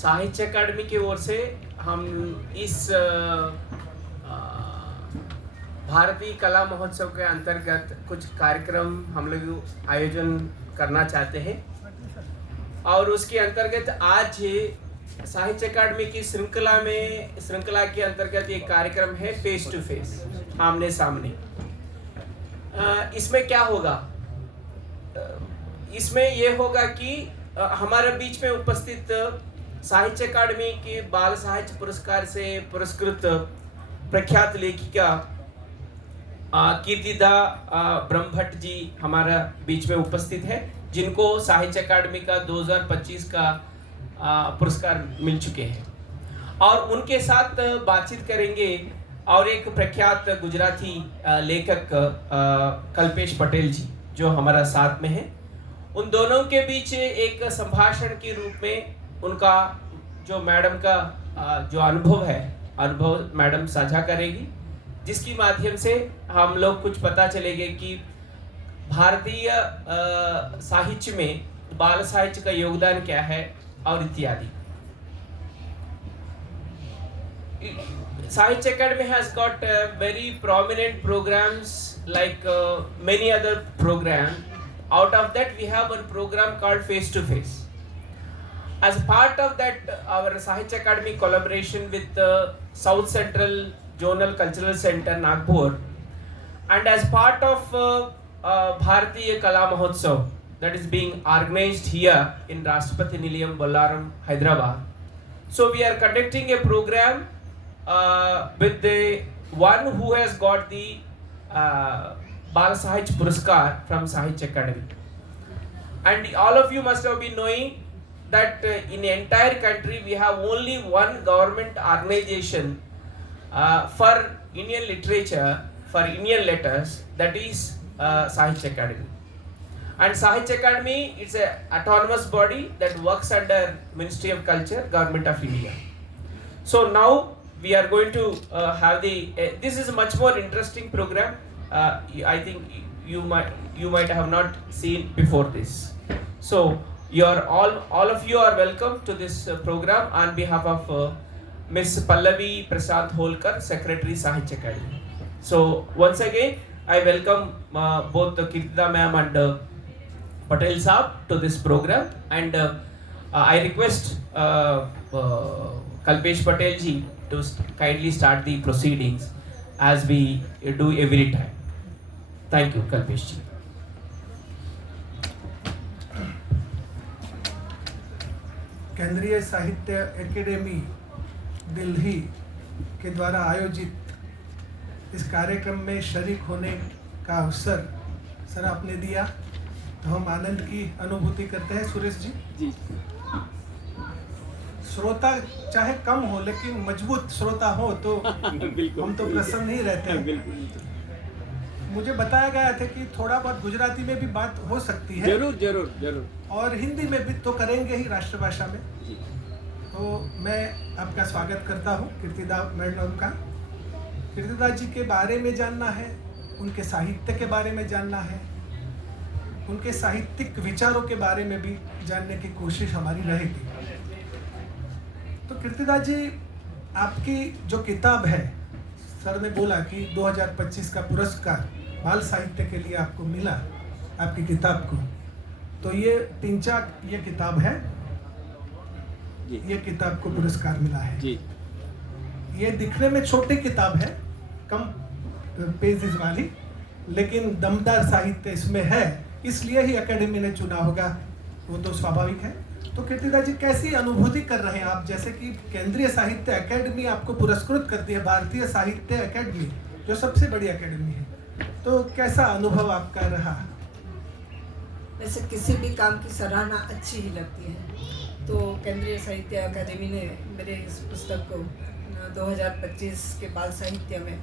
साहित्य अकादमी की ओर से हम इस भारतीय कला महोत्सव के अंतर्गत कुछ कार्यक्रम हम लोग आयोजन करना चाहते हैं और उसके अंतर्गत आज साहित्य अकादमी की श्रृंखला के अंतर्गत एक कार्यक्रम है फेस टू फेस, आमने सामने। इसमें क्या होगा? इसमें ये होगा कि हमारे बीच में उपस्थित साहित्य अकादमी के बाल साहित्य पुरस्कार से पुरस्कृत प्रख्यात लेखिका कीर्तिदा ब्रह्मभट्ट जी हमारा बीच में उपस्थित है, जिनको साहित्य अकादमी का 2025 का पुरस्कार मिल चुके हैं। और उनके साथ बातचीत करेंगे और एक प्रख्यात गुजराती लेखक कल्पेश पटेल जी जो हमारा साथ में है। उन दोनों के बीच एक संभाषण के रूप में उनका जो मैडम का जो अनुभव मैडम साझा करेगी, जिसकी माध्यम से हम लोग कुछ पता चलेगा कि भारतीय साहित्य में बाल साहित्य का योगदान क्या है और इत्यादि। Sahitya Academy has got very prominent programs like many other programs. Out of that, we have one program called Face to Face. As part of that, our Sahitya Academy collaboration with South Central Zonal Cultural Center, Nagpur, and as part of Bharatiya Kala Mahotsav that is being organized here in Rashtrapati Nilayam, Bollaram, Hyderabad. So we are conducting a program with the one who has got the Bal Sahitya Puraskar from Sahitya Academy. And all of you must have been knowing that in the entire country we have only one government organization for Indian literature, for Indian letters, that is Sahitya Academy. And Sahitya Academy is an autonomous body that works under Ministry of Culture, Government of India. So now we are going to have this is a much more interesting program. I think you might have not seen before this. So all of you are welcome to this program on behalf of Ms. Pallavi Prasad Holkar, Secretary Sahitya Academy. So once again, I welcome both Kirtida ma'am and Patel Saab to this program, and I request Kalpesh Patel ji to kindly start the proceedings as we do every time. Thank you, Kalpesh ji. केंद्रीय साहित्य academy Delhi के द्वारा आयोजित इस कार्यक्रम में शरीक होने का अवसर सर आपने दिया, तो हम आनंद की अनुभूति करते हैं। सुरेश जी, श्रोता चाहे कम हो लेकिन मजबूत श्रोता हो तो हम तो प्रसन्न ही रहते हैं। मुझे बताया गया था कि थोड़ा बहुत गुजराती में भी बात हो सकती है। जरूर और हिंदी में भी तो करेंगे ही, राष्ट्रभाषा में। तो मैं आपका स्वागत करता हूँ कीर्तिदा मैडम का। कीर्तिदा जी के बारे में जानना है, उनके साहित्य के बारे में जानना है, उनके साहित्यिक विचारों के बारे में भी जानने की कोशिश हमारी रहेगी। तो कीर्तिदा जी, आपकी जो किताब है, सर ने बोला कि 2025 का पुरस्कार बाल साहित्य के लिए आपको मिला, आपकी किताब को। तो ये तिनचाक ये किताब है, ये किताब को पुरस्कार मिला है जी। ये दिखने में छोटी किताब है, कम पेजेस वाली, लेकिन दमदार साहित्य इसमें है, इसलिए ही एकेडमी ने चुना होगा, वो तो स्वाभाविक है। तो कीर्तिदा जी, कैसी अनुभूति कर रहे हैं आप, जैसे कि केंद्रीय साहित्य एकेडमी आपको पुरस्कृत करती है, भारतीय साहित्य एकेडमी जो सबसे बड़ी एकेडमी है, तो कैसा अनुभव आपका रहा? वैसे किसी भी काम की सराहना अच्छी ही लगती है, तो केंद्रीय साहित्य अकादमी ने मेरे इस पुस्तक को 2025 के बाल साहित्य में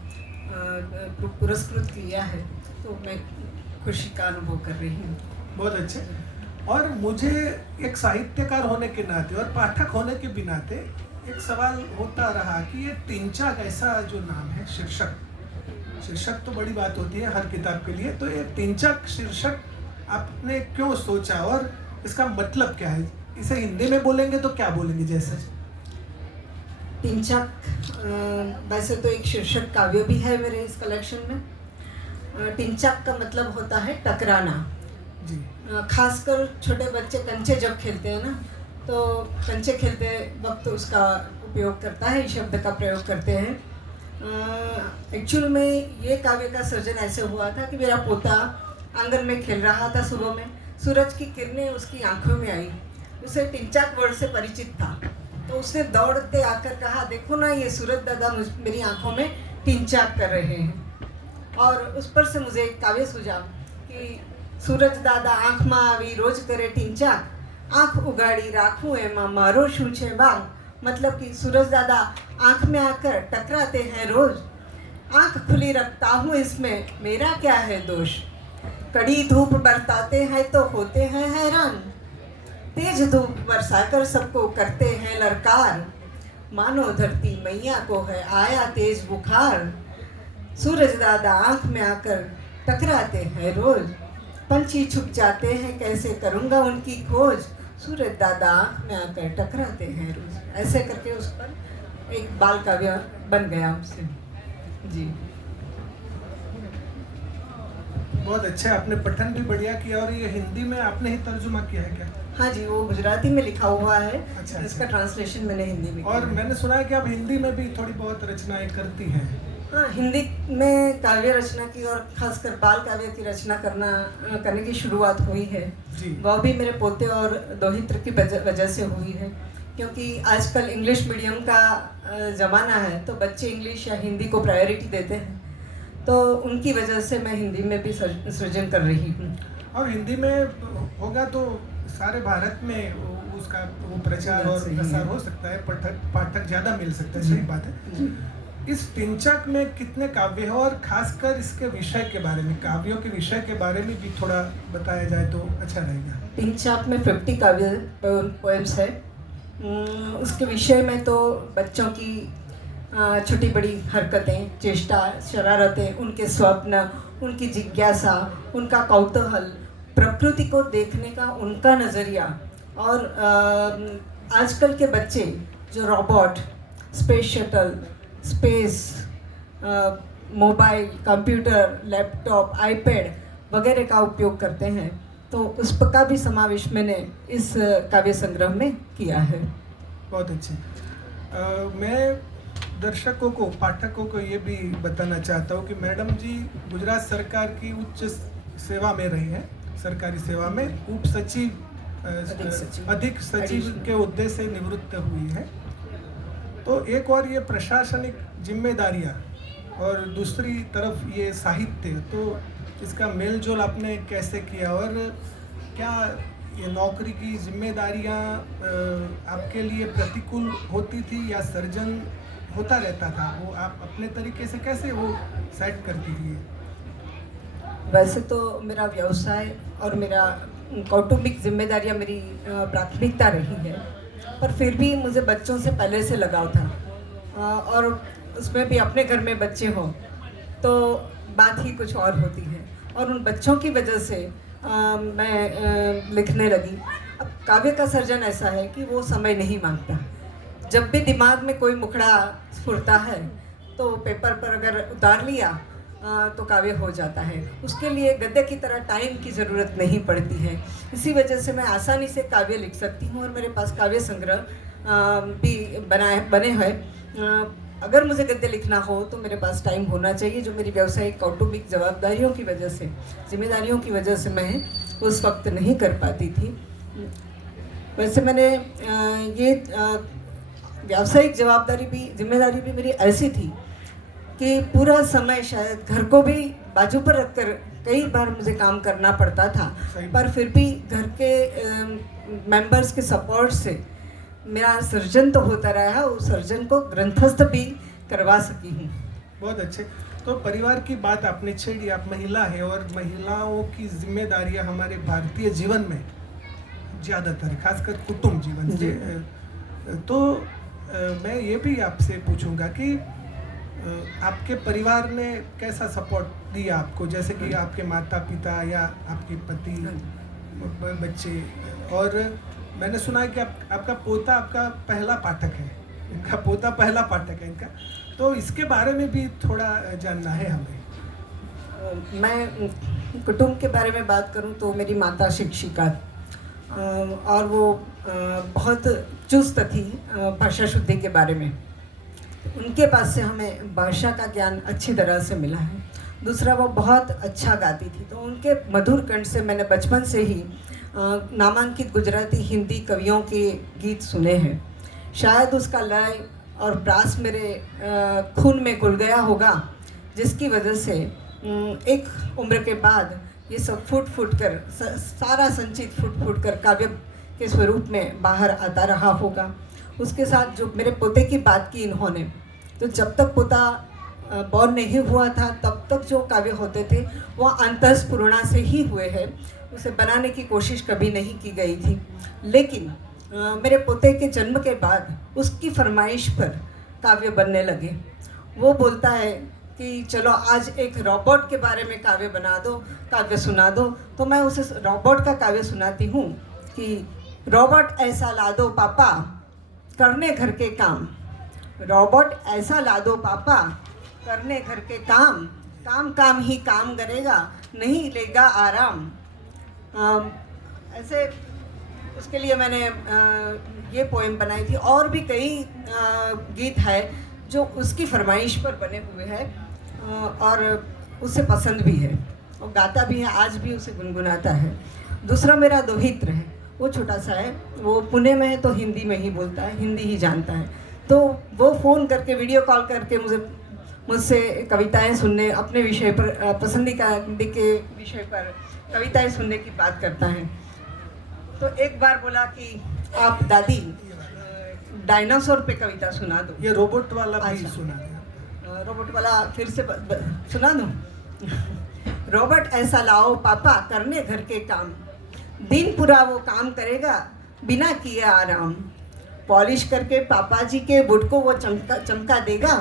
पुरस्कृत किया है, तो मैं खुशी का अनुभव कर रही हूँ। बहुत अच्छे। और मुझे एक साहित्यकार होने के नाते और पाठक होने के भी नाते एक सवाल होता रहा कि ये तिनचाक ऐसा जो नाम है, शीर्षक तो बड़ी बात होती है हर किताब के लिए, तो ये तिनचाक शीर्षक आपने क्यों सोचा और इसका मतलब क्या है? इसे हिंदी में बोलेंगे तो क्या बोलेंगे? जैसे टिंचक वैसे तो एक शीर्षक काव्य भी है मेरे इस कलेक्शन में। टिंचक का मतलब होता है टकराना जी। खासकर छोटे बच्चे कंचे जब खेलते हैं ना, तो कंचे खेलते वक्त उसका उपयोग करता है, इस शब्द का प्रयोग करते हैं। एक्चुअल में ये काव्य का सर्जन ऐसे हुआ था कि मेरा पोता आंगन में खेल रहा था, सुबह में सूरज की किरणें उसकी आंखों में आई, उसे टिंचक वर्ड से परिचित था, तो उसने दौड़ते आकर कहा, देखो ना ये सूरज दादा मेरी आंखों में टिंचक कर रहे हैं। और उस पर से मुझे एक काव्य सूझा कि सूरज दादा आँख में आवी रोज करे टिंचक, आँख उगाड़ी राखूं एमा मारो शू छे बाग। मतलब कि सूरज दादा आँख में आकर टकराते हैं रोज, आँख खुली रखता हूँ इसमें मेरा क्या है दोष। कड़ी धूप बरसाते हैं तो होते हैं हैरान, तेज धूप बरसाकर सबको करते हैं ललकार, मानो धरती मैया को है आया तेज बुखार। सूरज दादा आँख में आकर टकराते हैं रोज, पंछी छुप जाते हैं कैसे करूँगा उनकी खोज। सूरज दादा आँख में आकर टकराते हैं रोज, ऐसे करके उस पर एक बाल काव्य बन गया उससे। जी बहुत अच्छा, आपने पठन भी बढ़िया किया। और ये हिंदी में आपने ही तर्जुमा किया है क्या? हाँ जी, वो गुजराती में लिखा हुआ है। अच्छा, इसका ट्रांसलेशन मैंने हिंदी में और किया। मैंने सुना है कि आप हिंदी में भी थोड़ी बहुत रचनाएं करती हैं। हाँ, हिंदी में काव्य रचना की और खासकर बाल काव्य की रचना करने की शुरुआत हुई है जी। वह भी मेरे पोते और दोहित्र की वजह से हुई है, क्योंकि आजकल इंग्लिश मीडियम का ज़माना है, तो बच्चे इंग्लिश या हिंदी को प्रायोरिटी देते हैं, तो उनकी वजह से मैं हिंदी में भी सृजन कर रही हूँ। और हिंदी में होगा तो सारे भारत में उसका वो प्रचार और प्रसार हो सकता है, पाठक ज़्यादा मिल सकता है। सही बात है। इस टिंचक में कितने काव्य हैं और खासकर इसके विषय के बारे में, काव्यों के विषय के बारे में भी थोड़ा बताया जाए तो अच्छा रहेगा। टिंचक में 50 काव्य पोएम्स है। उसके विषय में तो बच्चों की छोटी बड़ी हरकतें, चेष्टा, शरारतें, उनके स्वप्न, उनकी जिज्ञासा, उनका कौतूहल, प्रकृति को देखने का उनका नज़रिया, और आजकल के बच्चे जो robot, space shuttle, space, mobile, computer, laptop, iPad वगैरह का उपयोग करते हैं, तो उस का भी समावेश मैंने इस काव्य संग्रह में किया है। बहुत अच्छे। मैं दर्शकों को, पाठकों को ये भी बताना चाहता हूँ कि मैडम जी गुजरात सरकार की उच्च सेवा में रही हैं, सरकारी सेवा में उप सचिव, अधिक सचिव के ओहदे से निवृत्त हुई है। तो एक और ये प्रशासनिक जिम्मेदारियाँ और दूसरी तरफ ये साहित्य, तो इसका मेल जोल आपने कैसे किया? और क्या ये नौकरी की जिम्मेदारियाँ आपके लिए प्रतिकूल होती थी या सर्जन होता रहता था? वो आप अपने तरीके से कैसे वो सेट करती थी? वैसे तो मेरा व्यवसाय और मेरा कौटुंबिक जिम्मेदारियाँ मेरी प्राथमिकता रही है, पर फिर भी मुझे बच्चों से पहले से लगाव था, और उसमें भी अपने घर में बच्चे हों तो बात ही कुछ और होती है, और उन बच्चों की वजह से मैं लिखने लगी। अब काव्य का सर्जन ऐसा है कि वो समय नहीं मांगता, जब भी दिमाग में कोई मुखड़ा स्फुरता है तो पेपर पर अगर उतार लिया तो काव्य हो जाता है। उसके लिए गद्य की तरह टाइम की ज़रूरत नहीं पड़ती है, इसी वजह से मैं आसानी से काव्य लिख सकती हूँ, और मेरे पास काव्य संग्रह भी बने हैं। अगर मुझे गद्य लिखना हो तो मेरे पास टाइम होना चाहिए, जो मेरी व्यावसायिक कौटुंबिक जवाबदारियों की वजह से, जिम्मेदारियों की वजह से मैं उस वक्त नहीं कर पाती थी। वैसे मैंने ये व्यावसायिक जिम्मेदारी भी मेरी ऐसी थी कि पूरा समय शायद घर को भी बाजू पर रखकर कई बार मुझे काम करना पड़ता था, पर फिर भी घर के मेंबर्स के सपोर्ट से मेरा सर्जन तो होता रहा, उस सर्जन को ग्रंथस्थ भी करवा सकी हूँ। बहुत अच्छे। तो परिवार की बात आपने छेड़ी, आप महिला है और महिलाओं की जिम्मेदारियां हमारे भारतीय जीवन में ज़्यादातर, खासकर कुटुंब जीवन से। तो मैं ये भी आपसे पूछूंगा कि आपके परिवार ने कैसा सपोर्ट दिया आपको, जैसे कि आपके माता पिता या आपके पति, बच्चे, और मैंने सुना है कि आपका पोता आपका पहला पाठक है, इनका पोता पहला पाठक है इनका, तो इसके बारे में भी थोड़ा जानना है हमें। मैं कुटुंब के बारे में बात करूं तो मेरी माता शिक्षिका और वो बहुत चुस्त थी भाषा शुद्धि के बारे में। उनके पास से हमें भाषा का ज्ञान अच्छी तरह से मिला है। दूसरा, वो बहुत अच्छा गाती थी, तो उनके मधुर कंठ से मैंने बचपन से ही नामांकित गुजराती हिंदी कवियों के गीत सुने हैं। शायद उसका लय और प्रास मेरे खून में घुल गया होगा, जिसकी वजह से एक उम्र के बाद ये सब फूट कर सारा संचित फूट कर काव्य के स्वरूप में बाहर आता रहा होगा। उसके साथ जो मेरे पोते की बात की इन्होंने, तो जब तक पोता बॉर्न नहीं हुआ था तब तक जो काव्य होते थे वो अंतःस्फुरणा से ही हुए हैं, उसे बनाने की कोशिश कभी नहीं की गई थी। लेकिन मेरे पोते के जन्म के बाद उसकी फरमाइश पर काव्य बनने लगे। वो बोलता है कि चलो आज एक रोबोट के बारे में काव्य बना दो, काव्य सुना दो, तो मैं उसे रोबोट का काव्य सुनाती हूँ कि रोबोट ऐसा ला दो पापा करने घर के काम, रोबोट ऐसा ला दो पापा करने घर के काम, काम काम ही काम करेगा नहीं लेगा आराम। ऐसे उसके लिए मैंने ये पोएम बनाई थी। और भी कई गीत है जो उसकी फरमाइश पर बने हुए हैं और उसे पसंद भी है, और गाता भी है, आज भी उसे गुनगुनाता है। दूसरा मेरा दोहित्र है, वो छोटा सा है, वो पुणे में है तो हिंदी में ही बोलता है, हिंदी ही जानता है। तो वो फ़ोन करके वीडियो कॉल करके मुझसे कविताएं सुनने, अपने विषय पर पसंदीदा के विषय पर कविताएं सुनने की बात करता है। तो एक बार बोला कि आप दादी डायनासोर पे कविता सुना दो। ये रोबोट वाला भी अच्छा। सुना दिया। रोबोट वाला फिर से सुना दूं? रोबोट ऐसा लाओ पापा करने घर के काम, दिन पूरा वो काम करेगा बिना किए आराम, पॉलिश करके पापा जी के बुट को वो चमका देगा,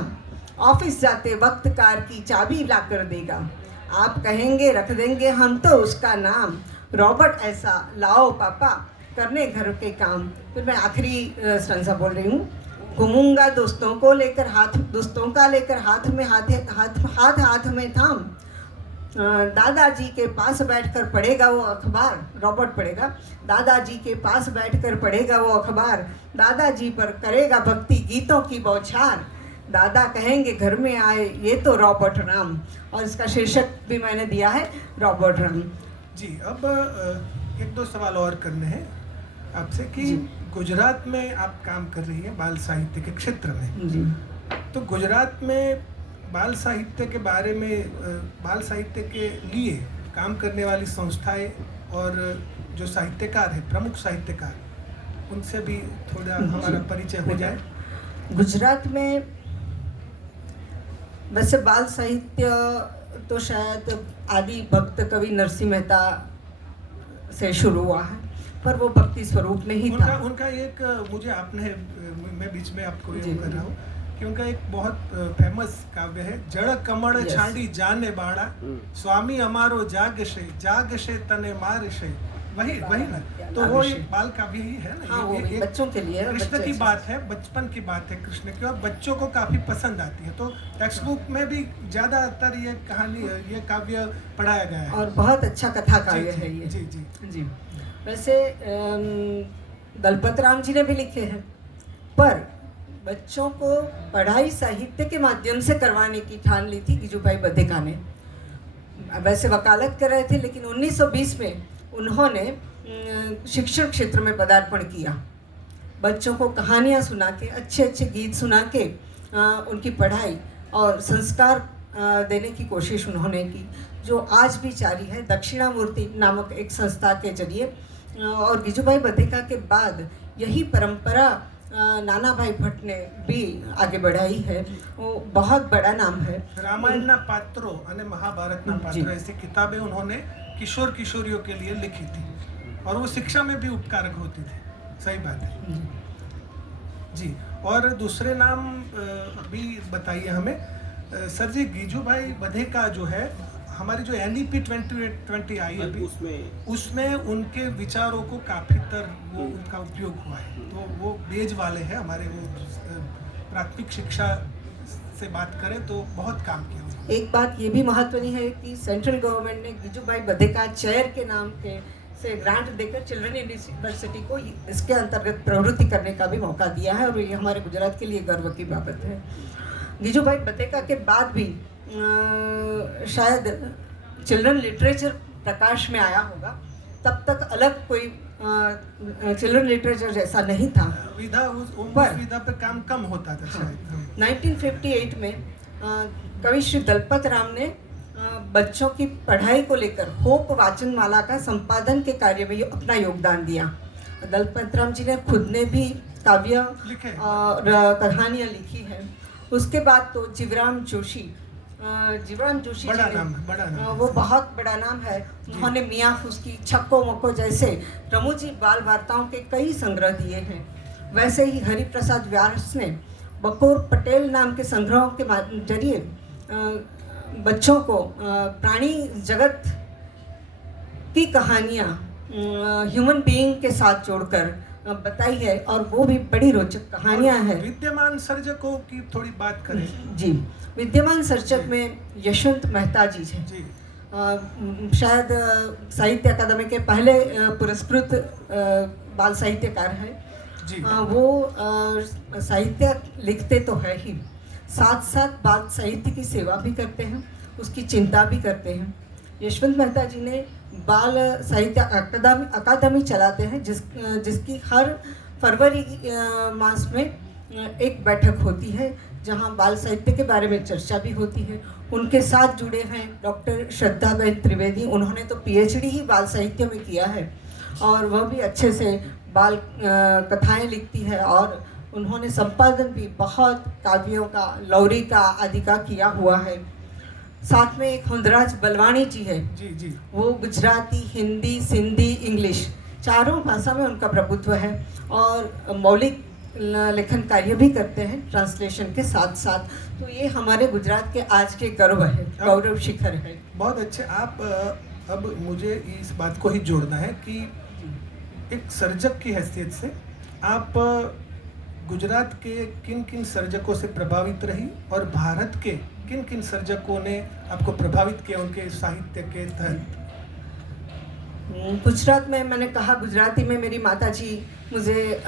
ऑफिस जाते वक्त कार की चाबी ला कर देगा, आप कहेंगे रख देंगे हम तो उसका नाम, रोबोट ऐसा लाओ पापा करने घर के काम। फिर मैं आखिरी स्टैंजा बोल रही हूँ। घूमूंगा दोस्तों को लेकर हाथ, दोस्तों का लेकर हाथ में हाथ में थाम, दादाजी के पास बैठकर पढ़ेगा वो अखबार, रॉबर्ट पढ़ेगा, दादाजी के पास बैठकर पढ़ेगा वो अखबार, दादाजी पर करेगा भक्ति गीतों की बौछार, दादा कहेंगे घर में आए ये तो रॉबर्ट राम। और इसका शीर्षक भी मैंने दिया है रॉबर्ट राम। जी, अब एक दो सवाल और करने हैं आपसे कि गुजरात में आप काम कर रही हैं बाल साहित्य के क्षेत्र में। जी। तो गुजरात में बाल साहित्य के बारे में, बाल साहित्य के लिए काम करने वाली संस्थाएं और जो साहित्यकार हैं, प्रमुख साहित्यकार, उनसे भी थोड़ा हमारा परिचय हो जाए। गुजरात में वैसे बाल साहित्य तो शायद आदि भक्त कवि नरसिंह मेहता से शुरू हुआ है, पर वो भक्ति स्वरूप में ही था। उनका एक, मुझे आपने, मैं बीच में आपको ये कर रहा हूँ कि उनका एक बहुत फेमस काव्य है, जड़ कमड़ छांडी जाने बाड़ा, स्वामी हमारो जाग से तने मार से, वही ना। तो वो एक बाल काव्य ही है ना। हाँ, वो एक बच्चों के लिए, कृष्ण की बात है, बचपन की बात है कृष्ण की, और बच्चों को काफी पसंद आती है। तो टेक्स्ट बुक में भी ज्यादातर ये कहानी, ये काव्य पढ़ाया गया है और बहुत अच्छा कथा काव्य है ये। जी जी जी। वैसे दलपत राम जी ने भी लिखे हैं, पर बच्चों को पढ़ाई साहित्य के माध्यम से करवाने की ठान ली थी गिजुभाई बधिका ने। वैसे वकालत कर रहे थे, लेकिन 1920 में उन्होंने शिक्षण क्षेत्र में पदार्पण किया। बच्चों को कहानियाँ सुना के, अच्छे अच्छे गीत सुना के उनकी पढ़ाई और संस्कार देने की कोशिश उन्होंने की, जो आज भी जारी है दक्षिणामूर्ति नामक एक संस्था के जरिए। और गिजुभाई बधिका के बाद यही परंपरा नाना भाई भट्ट ने भी आगे बढ़ाई है। वो बहुत बड़ा नाम है। रामायणना पात्रों અને महाभारतना पात्रों ऐसी किताबें उन्होंने किशोर किशोरियों के लिए लिखी थी, और वो शिक्षा में भी उपकारक होती थी। सही बात है जी। और दूसरे नाम भी बताइए हमें। सर जी, गिजुभाई बधिका जो है, हमारी जो NEP 2020 आई अभी उसमें उनके विचारों को काफ़ी वो उनका उपयोग हुआ है। तो वो बेज वाले हैं हमारे, वो प्राथमिक शिक्षा से बात करें तो बहुत काम किया उन्होंने। एक बात ये भी महत्वपूर्ण है कि सेंट्रल गवर्नमेंट ने गिजुभाई बधेका चेयर के नाम के से ग्रांट देकर चिल्ड्रन यूनिवर्सिटी को इसके अंतर्गत प्रवृत्ति करने का भी मौका दिया है, और ये हमारे गुजरात के लिए गर्व की बात है। गिजुभाई बधेका के बाद भी शायद चिल्ड्रन लिटरेचर प्रकाश में आया होगा, तब तक अलग कोई चिल्ड्रन लिटरेचर जैसा नहीं था। विधा पे काम कम होता था शायद। 1958 में कवि श्री दलपत राम ने बच्चों की पढ़ाई को लेकर होप वाचनमाला का संपादन के कार्य में अपना योगदान दिया। दलपत राम जी ने खुद ने भी काव्य और कहानियाँ लिखी है। उसके बाद तो जीवराम जोशी बड़ा नाम वो बहुत बड़ा नाम है। उन्होंने मियाँ फुसकी, छक्को मक्को जैसे रमूजी बाल वार्ताओं के कई संग्रह दिए हैं। वैसे ही हरिप्रसाद व्यास ने बकोर पटेल नाम के संग्रहों के जरिए बच्चों को प्राणी जगत की कहानियाँ ह्यूमन बीइंग के साथ जोड़कर बताई है, और वो भी बड़ी रोचक कहानियाँ हैं। विद्यमान सर्जकों की थोड़ी बात करें। जी, विद्यमान सर्जक में यशवंत मेहता जी हैं जी। शायद साहित्य अकादमी के पहले पुरस्कृत बाल साहित्यकार हैं जी। वो साहित्य लिखते तो है ही, साथ साथ बाल साहित्य की सेवा भी करते हैं, उसकी चिंता भी करते हैं। यशवंत मेहता जी ने बाल साहित्य अकादमी चलाते हैं, जिसकी हर फरवरी मास में एक बैठक होती है, जहां बाल साहित्य के बारे में चर्चा भी होती है। उनके साथ जुड़े हैं डॉक्टर श्रद्धाबेन त्रिवेदी। उन्होंने तो PhD ही बाल साहित्य में किया है, और वह भी अच्छे से बाल कथाएं लिखती है, और उन्होंने संपादन भी बहुत काव्यों का, लौरी का आदि का किया हुआ है। साथ में एक हंदराज बलवानी जी है। जी जी। वो गुजराती, हिंदी, सिंधी, इंग्लिश चारों भाषा में उनका प्रभुत्व है, और मौलिक लेखन कार्य भी करते हैं ट्रांसलेशन के साथ साथ। तो ये हमारे गुजरात के आज के गर्व है, गौरव शिखर है। बहुत अच्छे। आप अब मुझे इस बात को ही जोड़ना है कि एक सर्जक की हैसियत से आप गुजरात के किन किन सर्जकों से प्रभावित रही, और भारत के किन किन सर्जकों ने आपको प्रभावित किया उनके साहित्य के तहत? गुजरात में मैंने कहा, गुजराती में मेरी माता जी मुझे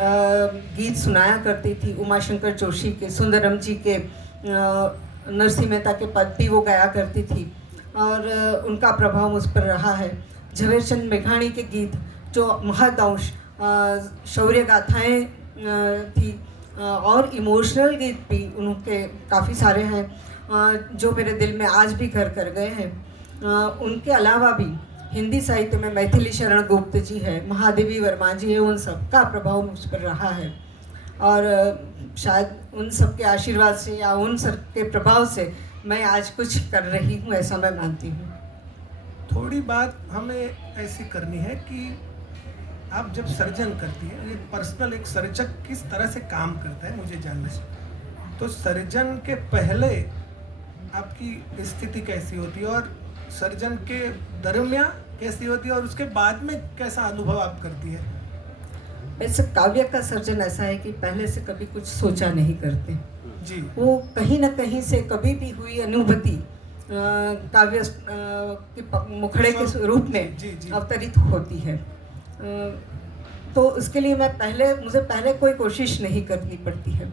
गीत सुनाया करती थी। उमाशंकर जोशी के, सुंदरम जी के, नरसिंह मेहता के पद भी वो गाया करती थी, और उनका प्रभाव मुझ पर रहा है। झवेरचंद मेघाणी के गीत जो महदंश शौर्य गाथाएँ थी, और इमोशनल गीत भी उनके काफ़ी सारे हैं जो मेरे दिल में आज भी घर कर गए हैं। उनके अलावा भी हिंदी साहित्य में मैथिली शरण गुप्त जी है, महादेवी वर्मा जी है, उन सब का प्रभाव मुझ पर रहा है, और शायद उन सब के आशीर्वाद से या उन सब के प्रभाव से मैं आज कुछ कर रही हूँ, ऐसा मैं मानती हूँ। थोड़ी बात हमें ऐसी करनी है कि आप जब सर्जन करती है, एक पर्सनल एक सर्जक किस तरह से काम करता है मुझे जानना है। तो सर्जन के पहले आपकी स्थिति कैसी होती है, और सर्जन के दरमियान कैसी होती है, और उसके बाद में कैसा अनुभव आप करती है? वैसे काव्य का सर्जन ऐसा है कि पहले से कभी कुछ सोचा नहीं करते जी। वो कहीं ना कहीं से कभी भी हुई अनुभूति काव्य के मुखड़े के रूप में अवतरित होती है। तो उसके लिए मुझे पहले कोई कोशिश नहीं करनी पड़ती है,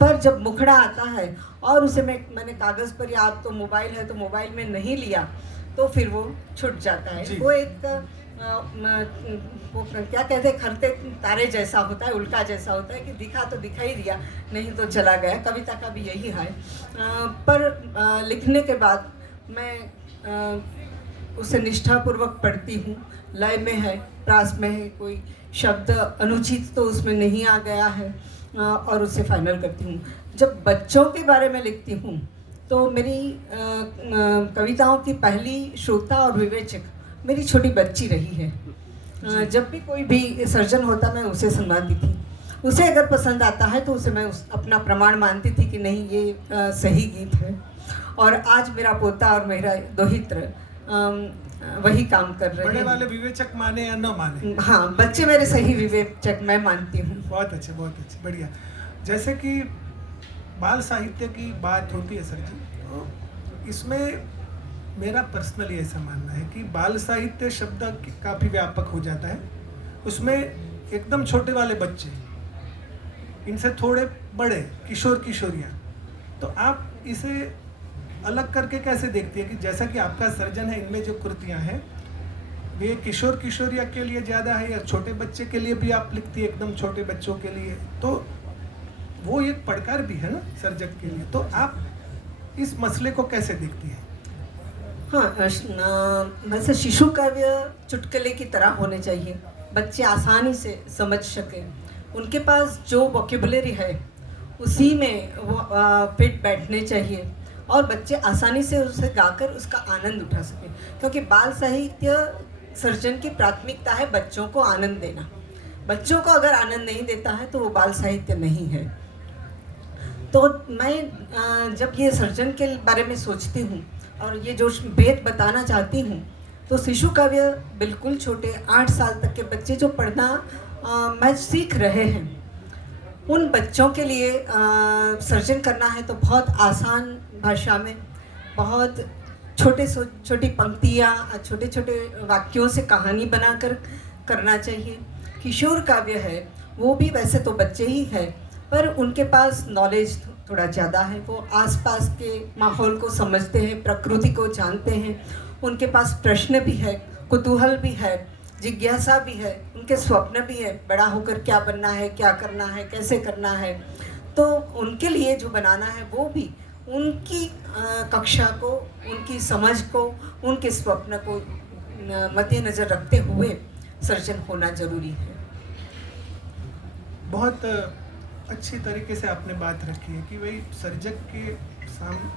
पर जब मुखड़ा आता है और उसे मैंने कागज़ पर, या आप तो मोबाइल है तो मोबाइल में नहीं लिया, तो फिर वो छूट जाता है। वो एक वो क्या कहते हैं, खरते तारे जैसा होता है, उल्का जैसा होता है कि दिखा तो दिखाई दिया, नहीं तो चला गया। कविता का भी यही है। पर लिखने के बाद मैं उसे निष्ठापूर्वक पढ़ती हूँ, लय में है, प्रास में है, कोई शब्द अनुचित तो उसमें नहीं आ गया है, और उसे फाइनल करती हूँ। जब बच्चों के बारे में लिखती हूँ तो मेरी कविताओं की पहली श्रोता और विवेचक मेरी छोटी बच्ची रही है। जब भी कोई भी सर्जन होता मैं उसे सुनाती थी, उसे अगर पसंद आता है तो उसे मैं अपना प्रमाण मानती थी कि नहीं ये सही गीत है। और आज मेरा पोता और मेरा दोहित्र वही काम कर रहे बड़े हैं। वाले विवेचक माने या न माने, हाँ, बच्चे मेरे सही विवेचक मैं मानती हूँ। बहुत अच्छे, बढ़िया। जैसे कि बाल साहित्य की बात होती है सर जी, तो इसमें मेरा पर्सनली ऐसा मानना है कि बाल साहित्य शब्द काफ़ी व्यापक हो जाता है। उसमें एकदम छोटे वाले बच्चे, इनसे थोड़े बड़े किशोर किशोरियाँ, तो आप इसे अलग करके कैसे देखती है कि जैसा कि आपका सर्जन है, इनमें जो कृतियाँ हैं वे किशोर किशोरिया के लिए ज़्यादा है या छोटे बच्चे के लिए भी आप लिखती है, एकदम छोटे बच्चों के लिए? तो वो एक पड़कार भी है ना सर्जक के लिए, तो आप इस मसले को कैसे देखती हैं? हाँ, वैसे शिशु काव्य चुटकुले की तरह होने चाहिए, बच्चे आसानी से समझ सकें, उनके पास जो वोकेबुलरी है उसी में वो फिट बैठने चाहिए और बच्चे आसानी से उसे गाकर उसका आनंद उठा सकें, क्योंकि बाल साहित्य सर्जन की प्राथमिकता है बच्चों को आनंद देना। बच्चों को अगर आनंद नहीं देता है तो वो बाल साहित्य नहीं है। तो मैं जब ये सर्जन के बारे में सोचती हूँ और ये जो भेद बताना चाहती हूँ, तो शिशु काव्य बिल्कुल छोटे 8 साल तक के बच्चे जो पढ़ना मैं सीख रहे हैं, उन बच्चों के लिए सर्जन करना है तो बहुत आसान भाषा में, बहुत छोटी पंक्तियाँ, छोटे छोटे वाक्यों से कहानी बनाकर करना चाहिए। किशोर काव्य है वो भी वैसे तो बच्चे ही है, पर उनके पास नॉलेज थोड़ा ज़्यादा है, वो आसपास के माहौल को समझते हैं, प्रकृति को जानते हैं, उनके पास प्रश्न भी है, कुतूहल भी है, जिज्ञासा भी है, उनके स्वप्न भी है, बड़ा होकर क्या बनना है, क्या करना है, कैसे करना है। तो उनके लिए जो बनाना है वो भी उनकी कक्षा को, उनकी समझ को, उनके स्वप्न को मद्देनज़र रखते हुए सर्जन होना जरूरी है। बहुत अच्छी तरीके से आपने बात रखी है कि भाई सर्जक के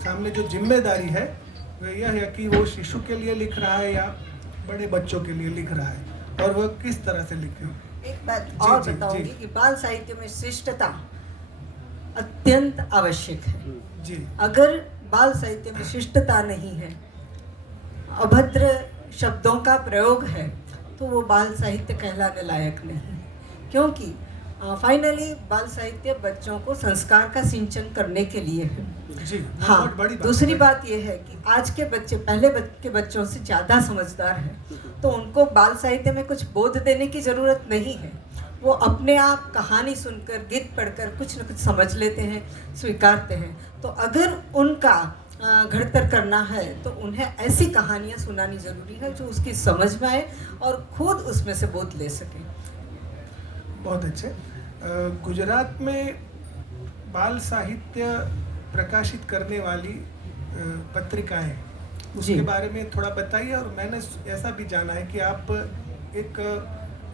सामने जो जिम्मेदारी है वह यह है कि वो शिशु के लिए लिख रहा है या बड़े बच्चों के लिए लिख रहा है, और वह किस तरह से लिखे। एक बात और बताऊंगी कि बाल साहित्य में शिष्टता अत्यंत आवश्यक है जी। अगर बाल साहित्य में शिष्टता नहीं है, अभद्र शब्दों का प्रयोग है, तो वो बाल साहित्य कहलाने लायक नहीं, क्योंकि फाइनली बाल साहित्य बच्चों को संस्कार का सिंचन करने के लिए है। जी, हाँ, बड़ी बात। दूसरी बात यह है कि आज के बच्चे पहले के बच्चों से ज़्यादा समझदार हैं, तो उनको बाल साहित्य में कुछ बोध देने की ज़रूरत नहीं है। वो अपने आप कहानी सुनकर, गीत पढ़कर कुछ न कुछ समझ लेते हैं, स्वीकारते हैं। तो अगर उनका घड़तर करना है तो उन्हें ऐसी कहानियाँ सुनानी ज़रूरी है जो उसकी समझ में आए और खुद उसमें से बोध ले सकें। बहुत अच्छे। गुजरात में बाल साहित्य प्रकाशित करने वाली पत्रिकाएं, उसके बारे में थोड़ा बताइए। और मैंने ऐसा भी जाना है कि आप एक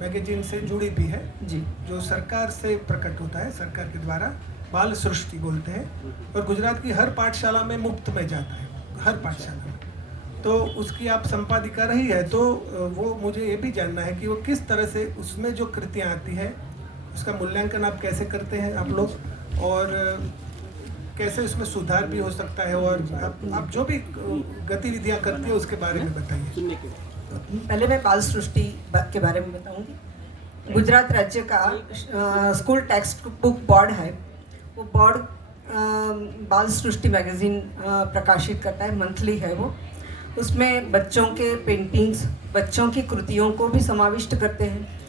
मैगजीन से जुड़ी भी है जी, जो सरकार से प्रकट होता है, सरकार के द्वारा बाल सृष्टि बोलते हैं, और गुजरात की हर पाठशाला में मुफ्त में जाता है, हर पाठशाला में। तो उसकी आप संपादिका रही है, तो वो मुझे ये भी जानना है कि वो किस तरह से उसमें जो कृतियाँ आती हैं उसका मूल्यांकन आप कैसे करते हैं आप लोग, और कैसे उसमें सुधार भी हो सकता है, और आप जो भी गतिविधियाँ करती हैं उसके बारे में बताइए। पहले मैं बाल सृष्टि के बारे में बताऊंगी। गुजरात राज्य का स्कूल टेक्स्ट बुक बोर्ड है, वो बोर्ड बाल सृष्टि मैगजीन प्रकाशित करता है, मंथली है वो। उसमें बच्चों के पेंटिंग्स, बच्चों की कृतियों को भी समाविष्ट करते हैं।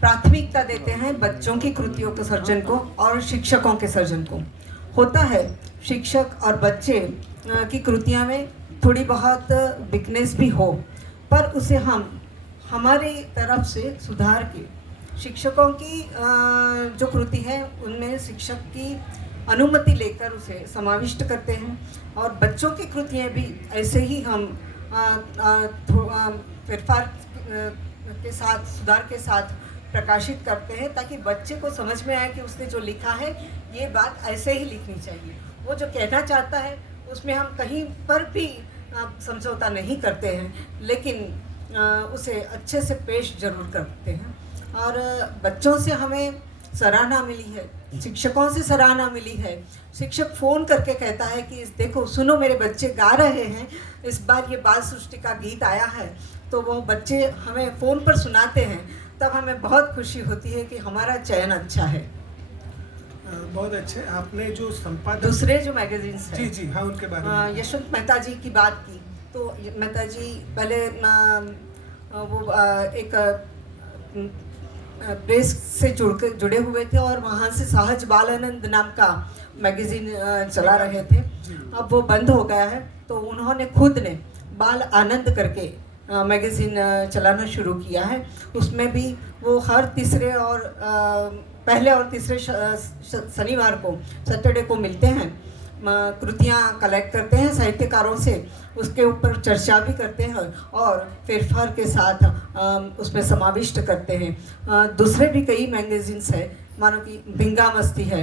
प्राथमिकता देते हैं बच्चों की कृतियों के सर्जन को और शिक्षकों के सर्जन को। होता है शिक्षक और बच्चे की कृतियाँ में थोड़ी बहुत वीकनेस भी हो, पर उसे हम हमारी तरफ से सुधार के शिक्षकों की जो कृति है उनमें शिक्षक की अनुमति लेकर उसे समाविष्ट करते हैं, और बच्चों की कृतियाँ भी ऐसे ही हम फेरफार के साथ, सुधार के साथ प्रकाशित करते हैं, ताकि बच्चे को समझ में आए कि उसने जो लिखा है ये बात ऐसे ही लिखनी चाहिए। वो जो कहना चाहता है उसमें हम कहीं पर भी समझौता नहीं करते हैं, लेकिन उसे अच्छे से पेश जरूर करते हैं। और बच्चों से हमें सराहना मिली है शिक्षकों से सराहना मिली है। शिक्षक फ़ोन करके कहता है कि देखो सुनो मेरे बच्चे गा रहे हैं, इस बार ये बाल सृष्टि का गीत आया है, तो वो बच्चे हमें फ़ोन पर सुनाते हैं, तब हमें बहुत खुशी होती है कि हमारा चयन अच्छा है। बहुत अच्छे। आपने जो संपादक दूसरे जो मैगजीन्स हैं, जी हाँ, उनके बारे में यशवंत मेहता जी की बात की, तो मेहता जी पहले वो एक प्रेस से जुड़े हुए थे और वहाँ से सहज बालानंद नाम का मैगजीन चला रहे थे। अब वो बंद हो गया है, तो उन्होंने खुद ने बाल आनंद करके मैगजीन चलाना शुरू किया है। उसमें भी वो हर तीसरे और पहले और तीसरे शनिवार को, सैटरडे को मिलते हैं, कृतियाँ कलेक्ट करते हैं साहित्यकारों से, उसके ऊपर चर्चा भी करते हैं और फेरफार के साथ उसमें समाविष्ट करते हैं। दूसरे भी कई मैगजीन्स हैं, मानो कि भिंगा मस्ती है,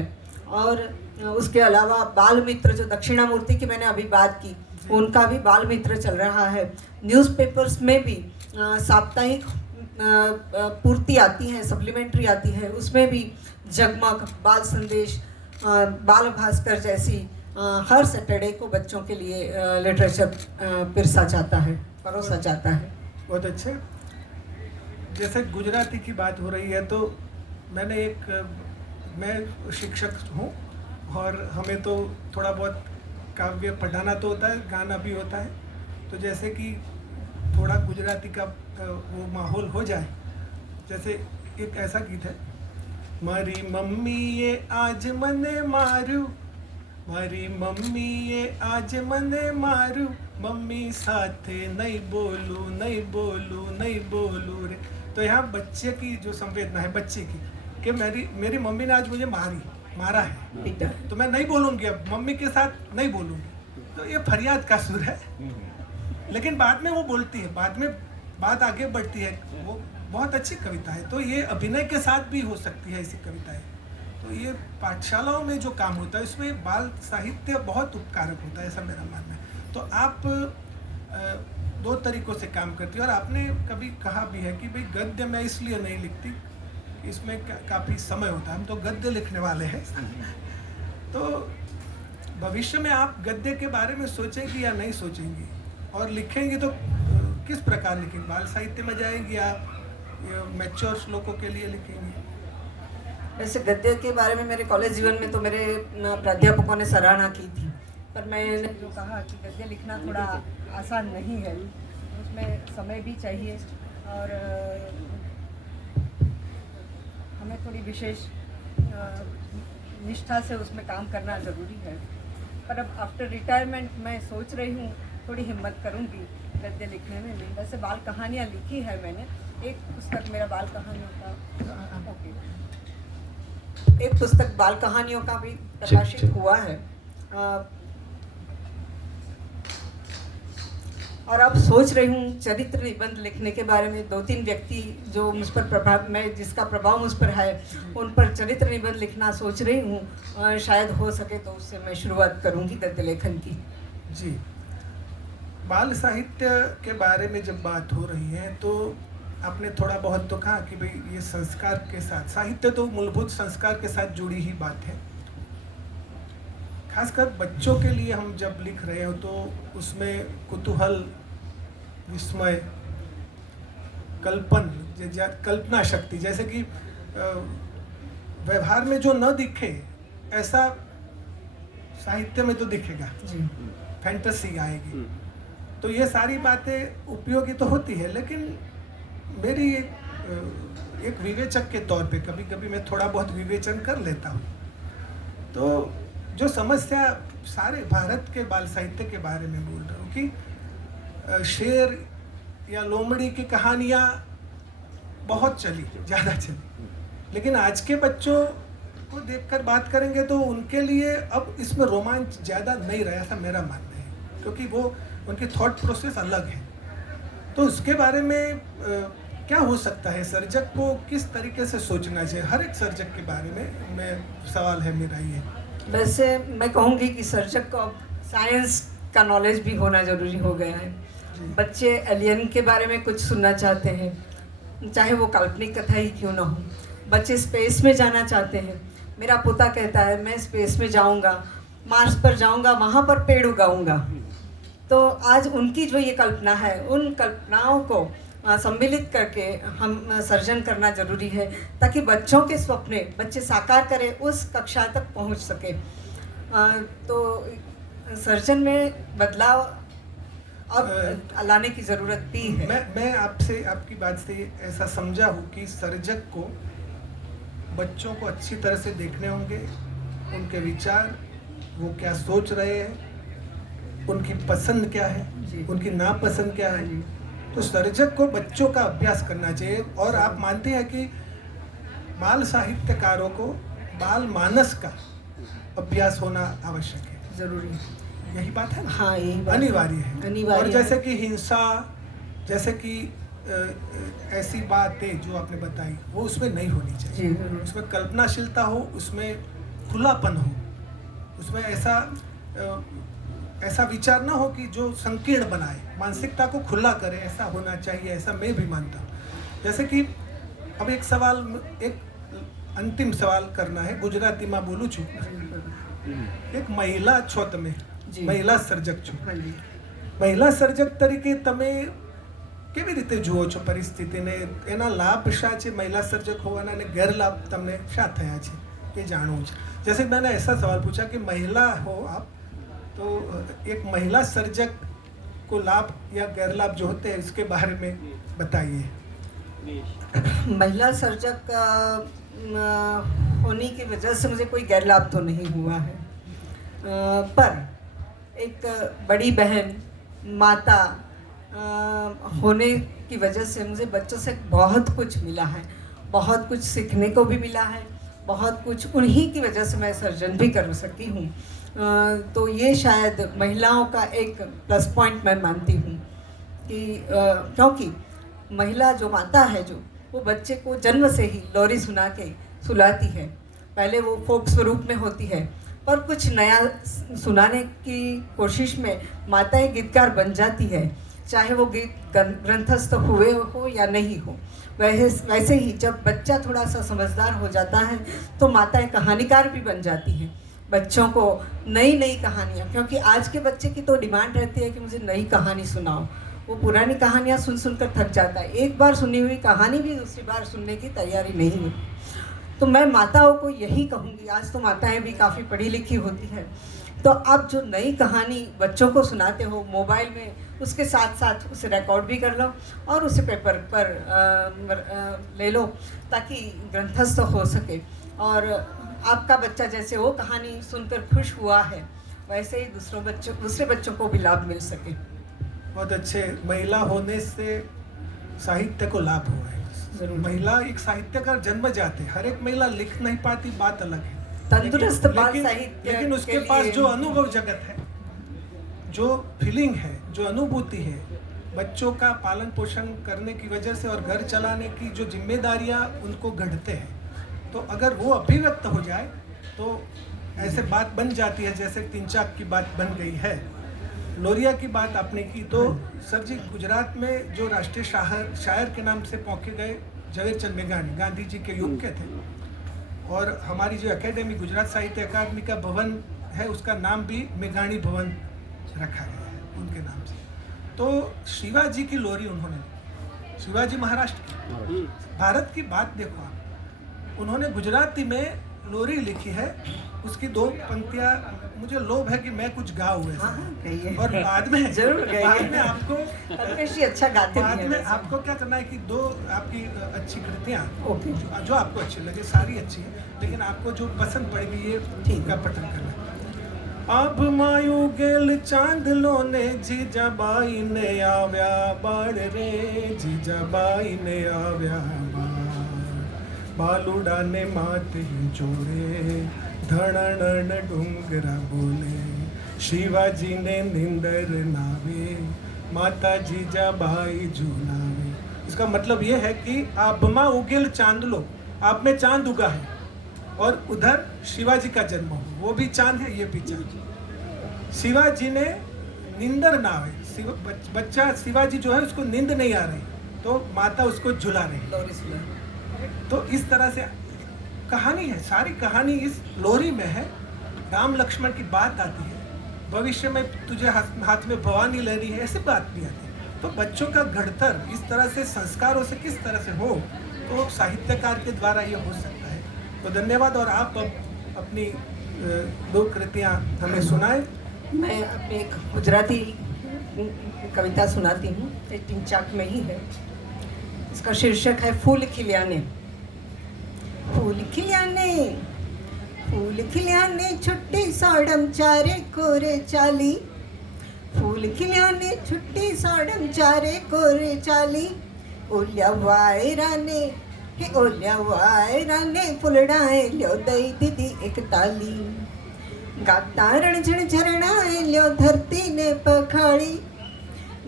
और उसके अलावा बाल मित्र जो दक्षिणामूर्ति की मैंने अभी बात की, उनका भी बाल मित्र चल रहा है। न्यूज़पेपर्स में भी साप्ताहिक पूर्ति आती है, सप्लीमेंट्री आती है, उसमें भी जगमग, बाल संदेश, बाल भास्कर जैसी हर सैटरडे को बच्चों के लिए लिटरेचर परोसा जाता है। बहुत अच्छे। जैसे गुजराती की बात हो रही है, तो मैं शिक्षक हूँ और हमें तो थोड़ा बहुत काव्य पढ़ाना तो होता है, गाना भी होता है, तो जैसे कि थोड़ा गुजराती का वो माहौल हो जाए। जैसे एक ऐसा गीत है, मारी मम्मी ये आज मने मारू, मारी मम्मी ये आज मने मारू, मम्मी साथे नहीं बोलू नहीं बोलू नहीं बोलू रे। तो यहाँ बच्चे की जो संवेदना है बच्चे की, कि मेरी मम्मी ने आज मुझे मारा है, तो मैं नहीं बोलूँगी, अब मम्मी के साथ नहीं बोलूँगी। तो ये फरियाद का सुर है, लेकिन बाद में वो बोलती है, बाद में बात आगे बढ़ती है। वो बहुत अच्छी कविता है। तो ये अभिनय के साथ भी हो सकती है ऐसी कविताएं। तो ये पाठशालाओं में जो काम होता है इसमें बाल साहित्य बहुत उपकारक होता है, ऐसा मेरा मानना है। तो आप दो तरीकों से काम करती है, और आपने कभी कहा भी है कि भाई गद्य मैं इसलिए नहीं लिखती, इसमें काफ़ी समय होता है, हम तो गद्य लिखने वाले हैं। तो भविष्य में आप गद्य के बारे में सोचेंगी या नहीं सोचेंगी, और लिखेंगी तो किस प्रकार लिखेंगे? बाल साहित्य में जाएंगी या मैच्योर श्लोकों के लिए लिखेंगी? वैसे गद्य के बारे में मेरे कॉलेज जीवन में तो मेरे प्राध्यापकों ने सराहना की थी, पर मैंने जो कहा कि गद्य लिखना थोड़ा आसान नहीं है, उसमें समय भी चाहिए और हमें थोड़ी विशेष निष्ठा से उसमें काम करना ज़रूरी है। पर अब आफ्टर रिटायरमेंट मैं सोच रही हूँ थोड़ी हिम्मत करूँगी गद्य लिखने में भी। वैसे बाल कहानियाँ लिखी है मैंने, एक पुस्तक मेरा बाल कहानियों का एक पुस्तक बाल कहानियों का भी प्रकाशित हुआ है। और अब सोच रही हूँ चरित्र निबंध लिखने के बारे में। 2-3 व्यक्ति जो मुझ पर जिसका प्रभाव मुझ पर है, उन पर चरित्र निबंध लिखना सोच रही हूँ। शायद हो सके तो उससे मैं शुरुआत करूँगी गद्य लेखन की। जी, बाल साहित्य के बारे में जब बात हो रही है तो आपने थोड़ा बहुत तो कहा कि भाई ये संस्कार के साथ, साहित्य तो मूलभूत संस्कार के साथ जुड़ी ही बात है। खासकर बच्चों के लिए हम जब लिख रहे हो तो उसमें कुतूहल, विस्मय, कल्पना शक्ति, जैसे कि व्यवहार में जो न दिखे ऐसा साहित्य में तो दिखेगा, फैंटेसी आएगी। तो ये सारी बातें उपयोगी तो होती है, लेकिन मेरी एक विवेचक के तौर पे कभी कभी मैं थोड़ा बहुत विवेचन कर लेता हूँ। तो जो समस्या सारे भारत के बाल साहित्य के बारे में बोल रहा हूँ कि शेर या लोमड़ी की कहानियाँ बहुत चली, ज़्यादा चली, लेकिन आज के बच्चों को देखकर बात करेंगे तो उनके लिए अब इसमें रोमांच ज़्यादा नहीं रहा, ऐसा मेरा मानना है, क्योंकि वो उनकी थॉट प्रोसेस अलग है। तो उसके बारे में क्या हो सकता है? सर्जक को किस तरीके से सोचना चाहिए? हर एक सर्जक के बारे में सवाल है मेरा ये। वैसे मैं कहूँगी कि सर्जक को अब साइंस का नॉलेज भी होना ज़रूरी हो गया है। बच्चे एलियन के बारे में कुछ सुनना चाहते हैं, चाहे वो काल्पनिक कथा ही क्यों ना हो। बच्चे स्पेस में जाना चाहते हैं, मेरा पोता कहता है मैं स्पेस में जाऊंगा, मार्स पर जाऊंगा, वहाँ पर पेड़ उगाऊंगा। तो आज उनकी जो ये कल्पना है, उन कल्पनाओं को सम्मिलित करके हम सर्जन करना जरूरी है, ताकि बच्चों के सपने बच्चे साकार करें, उस कक्षा तक पहुंच सके। तो सर्जन में बदलाव अब लाने की ज़रूरत भी है। मैं आपसे, आपकी बात से ऐसा समझा हूँ कि सर्जक को बच्चों को अच्छी तरह से देखने होंगे, उनके विचार, वो क्या सोच रहे हैं, उनकी पसंद क्या है, उनकी नापसंद क्या है। तो सर्जक को बच्चों का अभ्यास करना चाहिए। और आप मानते हैं कि बाल साहित्यकारों को बाल मानस का अभ्यास होना आवश्यक है, जरूरी है। यही बात है ना? हाँ, यही बात अनिवार्य है। अनिवार्य और है। जैसे कि हिंसा, जैसे कि ऐसी बातें जो आपने बताई, वो उसमें नहीं होनी चाहिए। जी, उसमें कल्पनाशीलता हो, उसमें खुलापन हो, उसमें ऐसा विचार ना हो कि जो संकीर्ण बनाए, मानसिकता को खुला करे, ऐसा होना चाहिए, ऐसा मैं भी मानता हूँ। जैसे कि अब एक सवाल, एक अंतिम सवाल करना है, गुजराती में बोलूँ छू। एक महिला છો તમે, મહિલા સર્જક છો, મહિલા સર્જક તરીકે તમે કેવી રીતે જુઓ છો પરિસ્થિતિને? એના લાભ શા છે મહિલા સર્જક હોવાના અને ગેરલાભ તમને શા થયા છે એ જાણવું છે। जैसे मैंने ऐसा सवाल पूछा कि महिला हो आप, तो एक महिला सर्जक को लाभ या गैरलाभ जो होते हैं इसके बारे में बताइए। महिला सर्जक होने की वजह से मुझे कोई गैरलाभ तो नहीं हुआ है, पर एक बड़ी बहन, माता होने की वजह से मुझे बच्चों से बहुत कुछ मिला है, बहुत कुछ सीखने को भी मिला है, बहुत कुछ उन्हीं की वजह से मैं सर्जन भी कर सकी हूँ। तो ये शायद महिलाओं का एक प्लस पॉइंट मैं मानती हूँ कि क्योंकि महिला जो माता है, जो वो बच्चे को जन्म से ही लोरी सुना के सुलाती है। पहले वो फोक स्वरूप में होती है, पर कुछ नया सुनाने की कोशिश में माताएं गीतकार बन जाती है, चाहे वो गीत ग्रंथस्थ हुए हो या नहीं हो। वैसे ही जब बच्चा थोड़ा सा समझदार हो जाता है तो माताएं कहानीकार भी बन जाती हैं। बच्चों को नई नई कहानियाँ, क्योंकि आज के बच्चे की तो डिमांड रहती है कि मुझे नई कहानी सुनाओ, वो पुरानी कहानियाँ सुन सुनकर थक जाता है। एक बार सुनी हुई कहानी भी दूसरी बार सुनने की तैयारी नहीं है। तो मैं माताओं को यही कहूँगी, आज तो माताएं भी काफ़ी पढ़ी लिखी होती हैं, तो आप जो नई कहानी बच्चों को सुनाते हो मोबाइल में, उसके साथ साथ उसे रिकॉर्ड भी कर लो और उसे पेपर पर ले लो, ताकि ग्रंथस्थ हो सके। और आपका बच्चा जैसे वो कहानी सुनकर खुश हुआ है, वैसे ही दूसरे बच्चों को भी लाभ मिल सके। बहुत अच्छे। महिला होने से साहित्य को लाभ हुआ है। जरूर। महिला एक साहित्यकार जन्म जाते, हर एक महिला लिख नहीं पाती, बात अलग है। तंदुरुस्त बाल साहित्य लेकिन उसके पास जो अनुभव जगत है, जो फीलिंग है, जो अनुभूति है, बच्चों का पालन पोषण करने की वजह से और घर चलाने की जो जिम्मेदारियां उनको गढ़ते हैं, तो अगर वो अभिव्यक्त हो जाए तो ऐसे बात बन जाती है, जैसे तिंचाक की बात बन गई है, लोरिया की बात आपने की। तो सर जी, गुजरात में जो राष्ट्रीय शायर के नाम से पौंखे गए झवेरचंद मेघाणी, गांधी जी के युग के थे, और हमारी जो एकेडमी, गुजरात साहित्य अकादमी का भवन है, उसका नाम भी मेघाणी भवन रखा गया है उनके नाम से। तो शिवाजी की लोरी उन्होंने, शिवाजी महाराष्ट्र की, भारत की बात देखो आप, उन्होंने गुजराती में लोरी लिखी है। उसकी 2 पंक्तियां, मुझे लोभ है कि मैं कुछ गाऊं ऐसा। और बाद में जरूर बाद में आपको अच्छा गाते बाद में आपको क्या करना है कि 2 आपकी अच्छी कृतियां जो आपको अच्छी लगे, सारी अच्छी है, लेकिन आपको जो पसंद पड़ेगी ये ठीक का पठन करना है। अब मायू गेल चांदलो ने जीजाबाई ने आव्या बाळ रे, जीजाबाई ने आव्या बालुड़ा ने माते जोड़े, धड़ण डूंगरा बोले, शिवाजी ने निंदर नावे, माता जीजाबाई झूलावे। इसका मतलब ये है कि आबमा उगेल चांदलो, आप में चांद उगा है और उधर शिवाजी का जन्म हो, वो भी चांद है, ये भी चांद। शिवाजी ने निंदर नावे, बच्चा शिवाजी जो है उसको नींद नहीं आ रही, तो माता उसको झुला रही। तो इस तरह से कहानी है, सारी कहानी इस लोरी में है। राम लक्ष्मण की बात आती है, भविष्य में तुझे हाथ में भवानी लेनी है, ऐसी बात भी आती है। तो बच्चों का घड़तर इस तरह से संस्कारों से किस तरह से हो, तो साहित्यकार के द्वारा ये हो सकता है। तो धन्यवाद। और आप अब अपनी 2 कृतियाँ हमें सुनाए। मैं अपनी एक गुजराती कविता सुनाती हूँ, ये टिंचाक में ही है। इसका शीर्षक है फूल खिल्याने। फूल खिल्याने, फूल खिल्याने छुट्टी साड़म चारे कोरे चाली। फूल खिल्याने छुट्टी साड़म चारे कोरे चाली। ओल्या वायराने, हे ओल्या वायराने फुलडाए ल्यो दई दीदी एक ताली। गाता रणझण झरणाए ल्यो धरती ने पखाड़ी।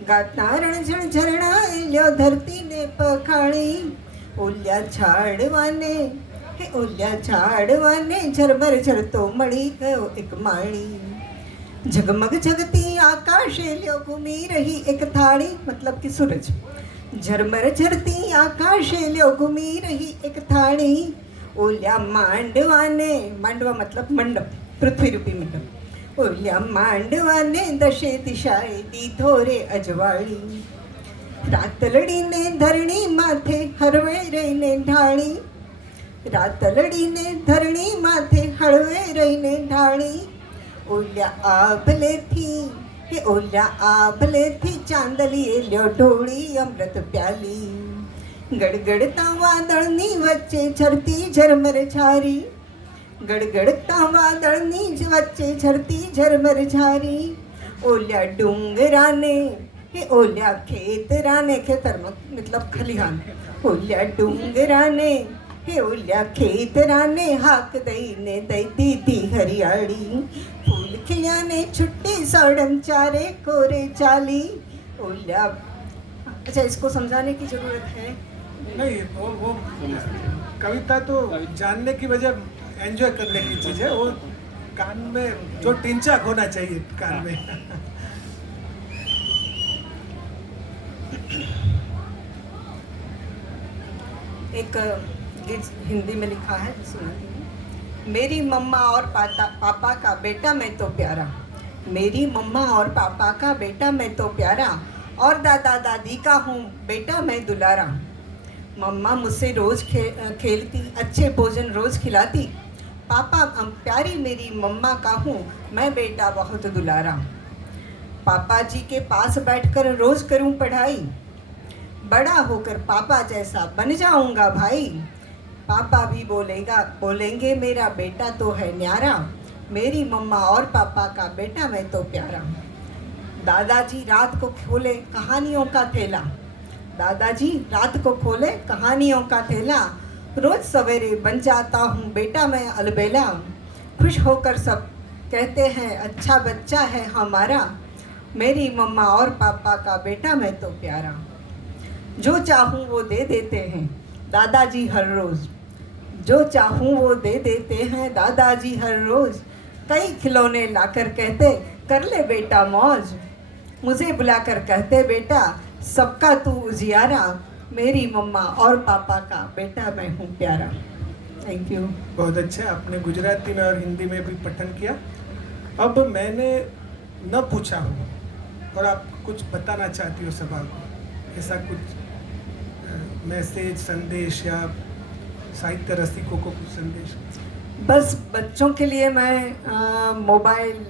गाता रणझण झरणाए ल्यो धरती ने पखाड़ी। ओल्या झाड़वाने, हे ओल्या झाड़वाने झरमर झरतो मળી गयो एक माळी। झगमग जगती आकाशे ल्यो घूमी रही एक थाળી, मतलब कि सूरज। झरमर झरती आकाशे ल्यो घूमी रही एक थाળી। ओल्या मांडवाने, मांडवा मतलब मंडप, पृथ्वी रूपी मंडप। ओल्या मांडवाने दशे दिशाए दीधो रे अजवाळी। रातलडीने धरणी माथे हरवे रहीने ढाळी। रातलडीने धरणी माथे हळवे रहीने ढाळी। ओल्या आभलेथी, हे ओल्या आभलेथी चांदलीए ल्यो ढोळी अमृत प्याली। गडगडता वादळनी वच्चे झरती झरमर झारी। गडगडता वादळनी वच्चे झरती झरमर झारी। ओल्या डोंगराने, हे ओल्या खेतराने, खेतर मतलब खलिहान। ओल्या डोंगराने, हे ओल्या खेतराने हाक दईने दई दीदी हरियाली। फूल खिल्याने छुट्टी साड़म चारे कोरे चाली। ओल्या, अच्छा इसको समझाने की जरूरत है? नहीं, वो कविता तो जानने की वजह एंजॉय करने की चीज़ है। वो कान में जो टिंचाक होना चाहिए कान में। एक गीत हिंदी में लिखा है, सुनाती हूँ। मेरी मम्मा और पापा का बेटा मैं तो प्यारा। मेरी मम्मा और पापा का बेटा मैं तो प्यारा। और दादा दादी का हूँ बेटा मैं दुलारा। मम्मा मुझसे रोज़ खेलती, अच्छे भोजन रोज़ खिलाती। पापा प्यारी मेरी मम्मा का हूँ मैं बेटा बहुत दुलारा। पापा जी के पास बैठकर रोज़ करूँ पढ़ाई। बड़ा होकर पापा जैसा बन जाऊंगा भाई। पापा भी बोलेंगे मेरा बेटा तो है न्यारा। मेरी मम्मा और पापा का बेटा मैं तो प्यारा। दादाजी रात को खोले कहानियों का थैला। दादाजी रात को खोले कहानियों का थैला। रोज सवेरे बन जाता हूँ बेटा मैं अलबेला। खुश होकर सब कहते हैं अच्छा बच्चा है हमारा। मेरी मम्मा और पापा का बेटा मैं तो प्यारा। जो चाहूँ वो दे देते हैं दादाजी हर रोज़। जो चाहूँ वो दे देते हैं दादाजी हर रोज़। कई खिलौने लाकर कहते कर ले बेटा मौज। मुझे बुलाकर कहते बेटा सबका तू उजियारा। मेरी मम्मा और पापा का बेटा मैं हूँ प्यारा। Thank you. बहुत अच्छा, आपने गुजराती में और हिंदी में भी पठन किया। अब मैंने न पूछा हो और आप कुछ बताना चाहती हो सभा को, ऐसा कुछ मैसेज, संदेश या साहित्य रसिकों को कुछ संदेश? बस बच्चों के लिए मैं मोबाइल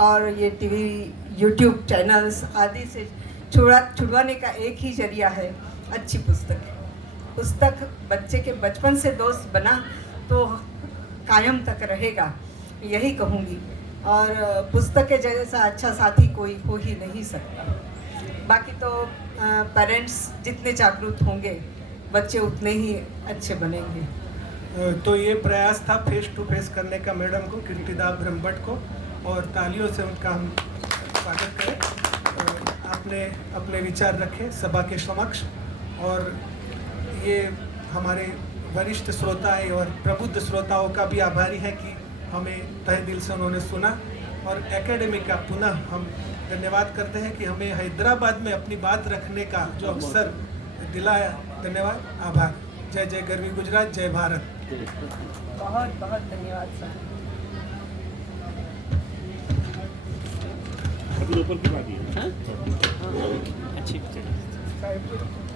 और ये टीवी, यूट्यूब चैनल्स आदि से छुड़वाने का एक ही जरिया है अच्छी पुस्तक। पुस्तक बच्चे के बचपन से दोस्त बना तो कायम तक रहेगा, यही कहूँगी। और पुस्तक के जैसा अच्छा साथी कोई हो ही नहीं सकता। बाकी तो पेरेंट्स जितने जागरूक होंगे बच्चे उतने ही अच्छे बनेंगे। तो ये प्रयास था फेस टू फेस करने का मैडम को, कीर्तिदा ब्रह्मभट्ट को, और तालियों से उनका हम स्वागत करें। आपने अपने विचार रखे सभा के समक्ष, और ये हमारे वरिष्ठ श्रोता है और प्रबुद्ध श्रोताओं का भी आभारी है कि हमें तहे दिल से उन्होंने सुना। और एकेडमी का पुनः हम धन्यवाद करते हैं कि हमें हैदराबाद में अपनी बात रखने का जो अवसर दिलाया। धन्यवाद, आभार। जय जय गरवी गुजरात, जय भारत। बहुत बहुत धन्यवाद सर। अभी ऊपर की बात है। हाँ? अच्छी साहिब